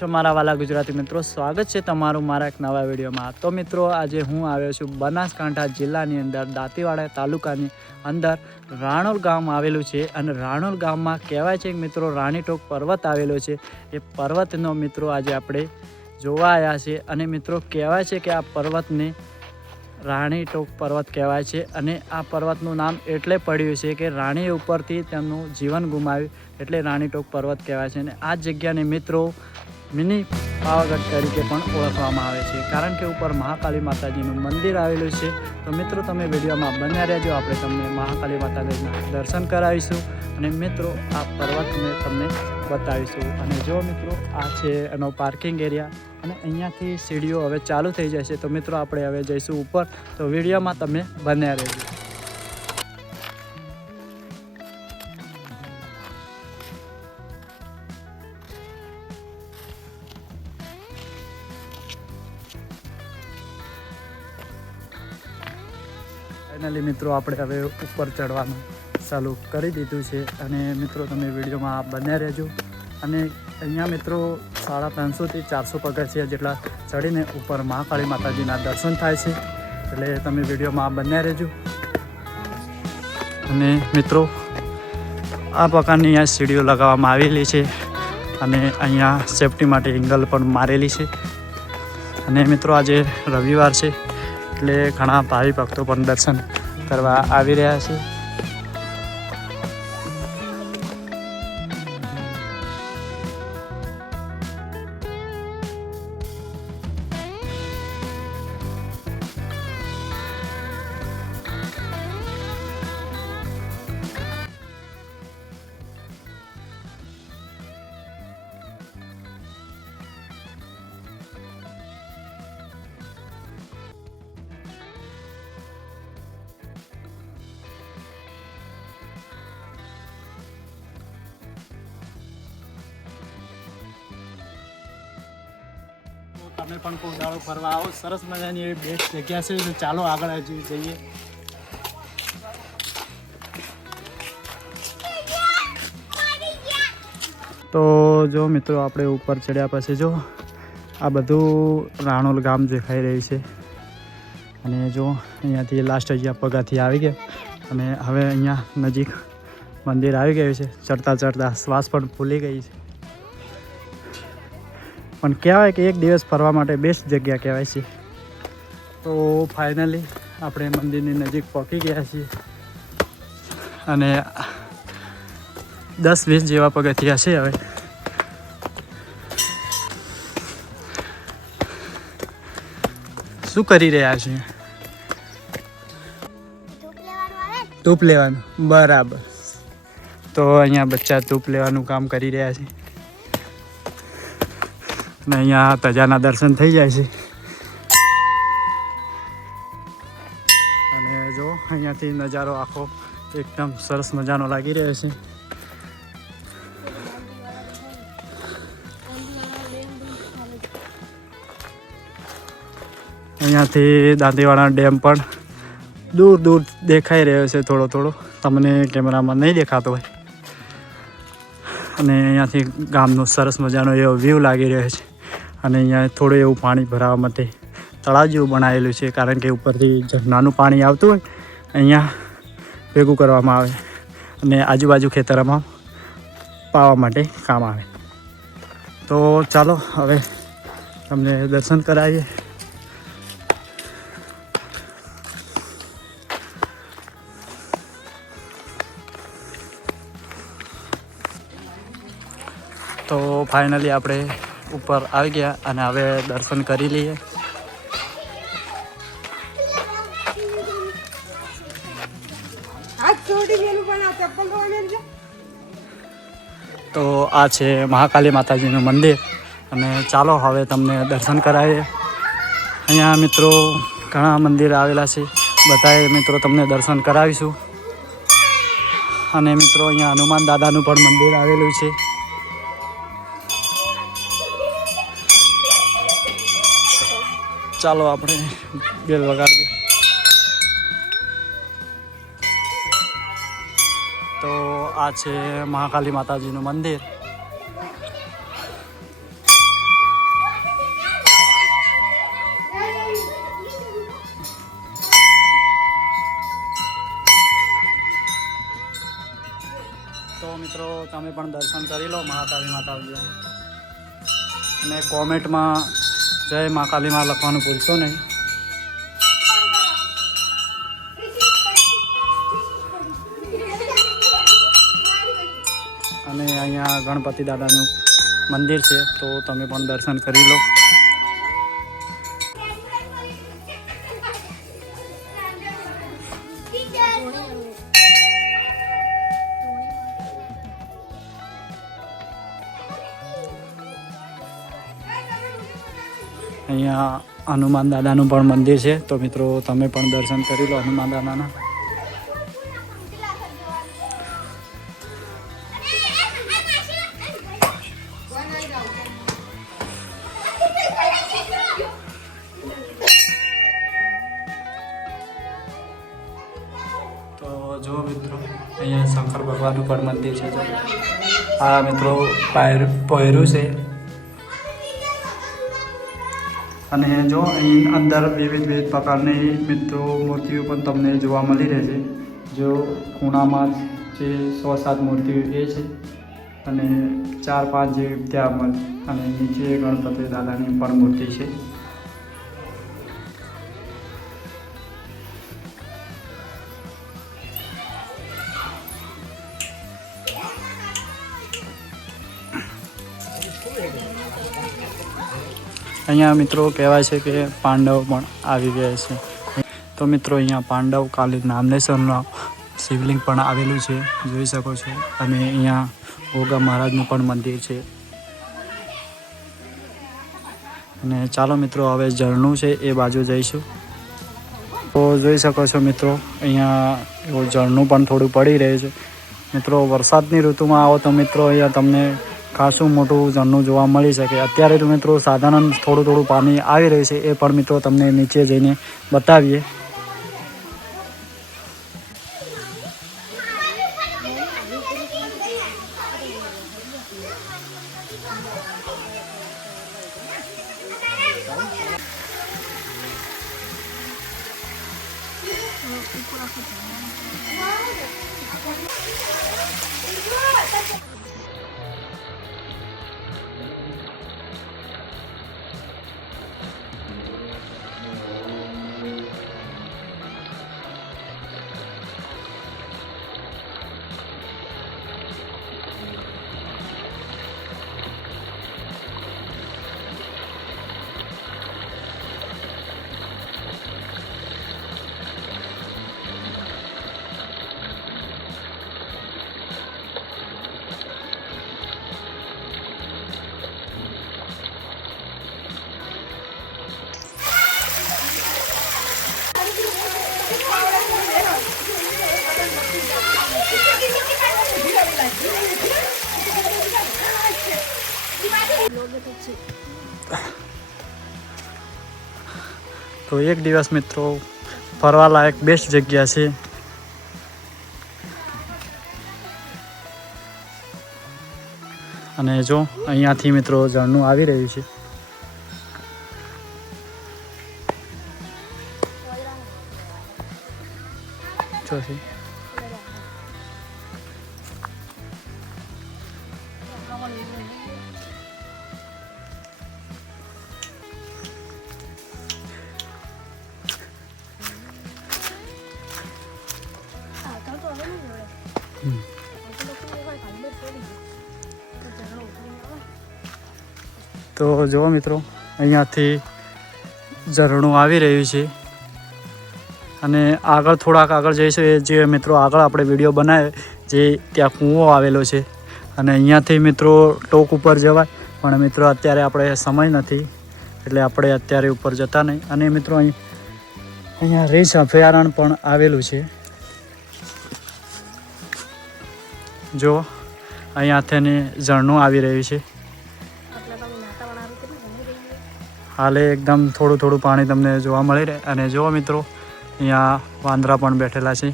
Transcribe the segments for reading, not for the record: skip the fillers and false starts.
છો મારા વાલા ગુજરાતી મિત્રો, સ્વાગત છે તમારું મારા એક નવા વિડીયોમાં। તો મિત્રો આજે હું આવ્યો છું બનાસકાંઠા જિલ્લાની અંદર દાંતીવાડા તાલુકાની અંદર રાણોલ ગામ આવેલું છે અને રાણોલ ગામમાં કહેવાય છે કે મિત્રો રાણીટોક પર્વત આવેલો છે। એ પર્વતનો મિત્રો આજે આપણે જોવા આવ્યા છે અને મિત્રો કહેવાય છે કે આ પર્વતને રાણીટોક પર્વત કહેવાય છે અને આ પર્વતનું નામ એટલે પડ્યું છે કે રાણી ઉપરથી તેમનું જીવન ગુમાવ્યું એટલે રાણીટોક પર્વત કહેવાય છે। અને આ જગ્યાને મિત્રો મિની પાવાગઢ તરીકે પણ ઓળખવામાં આવે છે કારણ કે ઉપર મહાકાળી માતાજીનું મંદિર આવેલું છે। તો મિત્રો તમે વિડીયોમાં બન્યા રહેજો, આપણે તમને મહાકાળી માતાજીના દર્શન કરાવીશું અને મિત્રો આ પર્વતને તમને બતાવીશું। અને જો મિત્રો આ છે એનો પાર્કિંગ એરિયા અને અહીંયાથી સીડીઓ હવે ચાલુ થઈ જશે। તો મિત્રો આપણે હવે જઈશું ઉપર, તો વિડીયોમાં તમે બન્યા રહેજો। ફાઇનલી મિત્રો આપણે હવે ઉપર ચડવાનું ચાલુ કરી દીધું છે અને મિત્રો તમે વિડીયોમાં બન્યા રહેજો। અને અહીંયા મિત્રો 350 થી 400 પગથિયા જેટલા ચડીને ઉપર મહાકાળી માતાજીના દર્શન થાય છે, એટલે તમે વિડીયોમાં બન્યા રહેજો। અને મિત્રો આ પ્રકારની અહીંયા સીડીઓ લગાવવામાં આવેલી છે અને અહીંયા સેફટી માટે એંગલ પણ મારેલી છે। અને મિત્રો આજે રવિવાર છે એટલે ઘણા ભાવિ ભક્તો પણ દર્શન કરવા આવી રહ્યા છે। તમે પણ કોઈ દાડો ફરવા આવો, સરસ મજાની એવી બેસ્ટ જગ્યા છે, તો ચાલો આગળ જઈએ। તો જો મિત્રો આપણે ઉપર ચડ્યા પછી જો આ બધું રાણોલ ગામ દેખાઈ રહ્યું છે અને જો અહીંયાથી લાસ્ટ અહીંયા પગાથી આવી ગયા અને હવે અહીંયા નજીક મંદિર આવી ગયું છે। ચડતા ચડતા શ્વાસ પણ ફૂલી ગઈ છે, પણ કહેવાય કે એક દિવસ ફરવા માટે બેસ્ટ જગ્યા કહેવાય છે। તો ફાઇનલી આપણે મંદિરની નજીક પહોંચી ગયા છીએ અને 10-20 જેવા પગથિયા છે। હવે શું કરી રહ્યા છે? ધૂપ લેવાનું, બરાબર। તો અહીંયા બચ્ચા ધૂપ લેવાનું કામ કરી રહ્યા છે અને અહીંયા તજાના દર્શન થઈ જાય છે। અને જો અહીંયાથી નજારો આખો એકદમ સરસ મજાનો લાગી રહ્યો છે। અહીંયાથી દાંતીવાડા ડેમ પણ દૂર દૂર દેખાઈ રહ્યો છે, થોડો થોડો, તમને કેમેરામાં નહીં દેખાતો હોય। અને અહીંયાથી ગામનો સરસ મજાનો એવો વ્યૂ લાગી રહ્યો છે અને અહીંયા થોડું એવું પાણી ભરાવા માટે તળાવ જેવું બનાવેલું છે કારણ કે ઉપરથી ઝરણાનું પાણી આવતું હોય અહીંયા ભેગું કરવામાં આવે અને આજુબાજુ ખેતરમાં પાવા માટે કામ આવે। તો ચાલો હવે તમને દર્શન કરાવીએ। તો ફાઇનલી આપણે ઉપર આવી ગયા અને હવે દર્શન કરી લઈએ। તો આ છે મહાકાળી માતાજીનું મંદિર અને ચાલો હવે તમને દર્શન કરાવીએ। અહીંયા મિત્રો ઘણા મંદિર આવેલા છે, બધાએ મિત્રો તમને દર્શન કરાવીશું। અને મિત્રો અહીંયા હનુમાન દાદાનું પણ મંદિર આવેલું છે। ચાલો આપણે બેલ વગાડીએ। તો આ છે મહાકાળી માતાજીનું મંદિર। મિત્રો તમે પણ દર્શન કરી લો મહાકાળી માતાજી અને કોમેન્ટમાં જય મા કાળી માં લખવાનું ભૂલશો નહીં. અને અહીંયા ગણપતિ દાદાનું મંદિર છે તો તમે પણ દર્શન કરી લો. અહીંયા હનુમાન દાદાનું પણ મંદિર છે તો મિત્રો તમે પણ દર્શન કરી લો હનુમાન દાદાના. તો જો મિત્રો અહીંયા શંકર ભગવાનનું પણ મંદિર છે. જો આ મિત્રો પહેર્યું છે અને જો અહીં અંદર વિવિધ પ્રકારની મિત્રો મૂર્તિઓ પણ તમને જોવા મળી રહેશે. જો ખૂણામાં જે 6-7 મૂર્તિઓ એ છે અને 4-5 જેવી ત્યાં અને નીચે ગણપતિ દાદાની પણ મૂર્તિ છે. અહીંયા મિત્રો કહેવાય છે કે પાંડવ પણ આવી ગયા છે. તો મિત્રો અહીંયા પાંડવ કાલી નામલેશ્વરનું શિવલિંગ પણ આવેલું છે, જોઈ શકો છો. અને અહીંયા ગોગા મહારાજનું પણ મંદિર છે. અને ચાલો મિત્રો હવે ઝરણું છે એ બાજુ જઈશું. તો જોઈ શકો છો મિત્રો અહીંયા એવું ઝરણું પણ થોડું પડી રહ્યું છે. મિત્રો વરસાદની ઋતુમાં આવો તો મિત્રો અહીંયા તમને ખાસું મોટું ઝરણું જોવા મળી શકે. અત્યારે તો મિત્રો સાધારણ થોડું પાણી આવી રહ્યું છે, એ પણ મિત્રો તમને નીચે જઈને બતાવીએ. તો એક દિવસ મિત્રો ફરવા લાયક બેસ્ટ જગ્યા છે. અને જો અહીંયાથી મિત્રો ઝરણું આવી રહ્યું છે. જોશી તો જુઓ મિત્રો અહીંયાથી ઝરણું આવી રહ્યું છે. અને આગળ થોડાક આગળ જઈશું એ જે મિત્રો આગળ આપણે વિડીયો બનાવે જે ત્યાં કૂવો આવેલો છે. અને અહીંયાથી મિત્રો ટોક ઉપર જવાય, પણ મિત્રો અત્યારે આપણે સમય નથી એટલે આપણે અત્યારે ઉપર જતા નહીં. અને મિત્રો અહીંયા રીંછ અભયારણ્ય પણ આવેલું છે. જો અહીંયાથી ઝરણું આવી રહ્યું છે. હાલે એકદમ થોડું પાણી તમને જોવા મળી રહે. અને જુઓ મિત્રો અહીંયા વાંદરા પણ બેઠેલા છે.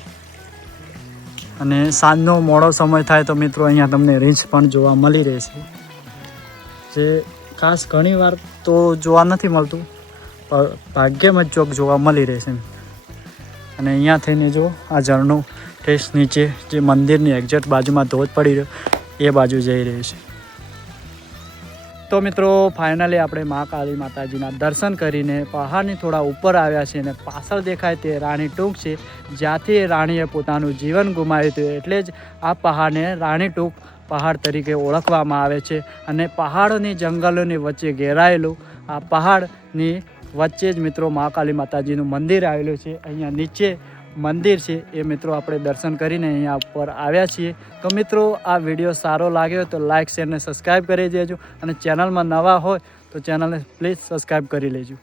અને સાંજનો મોડો સમય થાય તો મિત્રો અહીંયા તમને રીંછ પણ જોવા મળી રહેશે, જે ખાસ ઘણી વાર તો જોવા નથી મળતું, પણ ભાગ્યમાં જ ચોક જોવા મળી રહેશે. અને અહીંયા થઈને જો આ ઝરણું ટેસ્ટ નીચે જે મંદિરની એક્ઝેક્ટ બાજુમાં ધોધ પડી રહ્યો એ બાજુ જઈ રહ્યું છે. તો મિત્રો ફાઇનલી આપણે મહાકાળી માતાજીના દર્શન કરીને પહાડની થોડા ઉપર આવ્યા છે અને પાછળ દેખાય તે રાણી ટૂંક છે, જ્યાંથી રાણીએ પોતાનું જીવન ગુમાવ્યું હતું. એટલે જ આ પહાડને રાણી ટૂંક પહાડ તરીકે ઓળખવામાં આવે છે. અને પહાડોની જંગલોની વચ્ચે ઘેરાયેલું આ પહાડની વચ્ચે જ મિત્રો મહાકાળી માતાજીનું મંદિર આવેલું છે. અહીંયા નીચે મંદિર છે એ મિત્રો આપણે દર્શન કરીને અહીંયા ઉપર આવ્યા છીએ. તો મિત્રો આ વિડીયો સારો લાગ્યો તો લાઇક શેર અને સબસ્ક્રાઈબ કરી દેજો, અને ચેનલમાં નવા હોય તો ચેનલને પ્લીઝ સબસ્ક્રાઈબ કરી લેજો.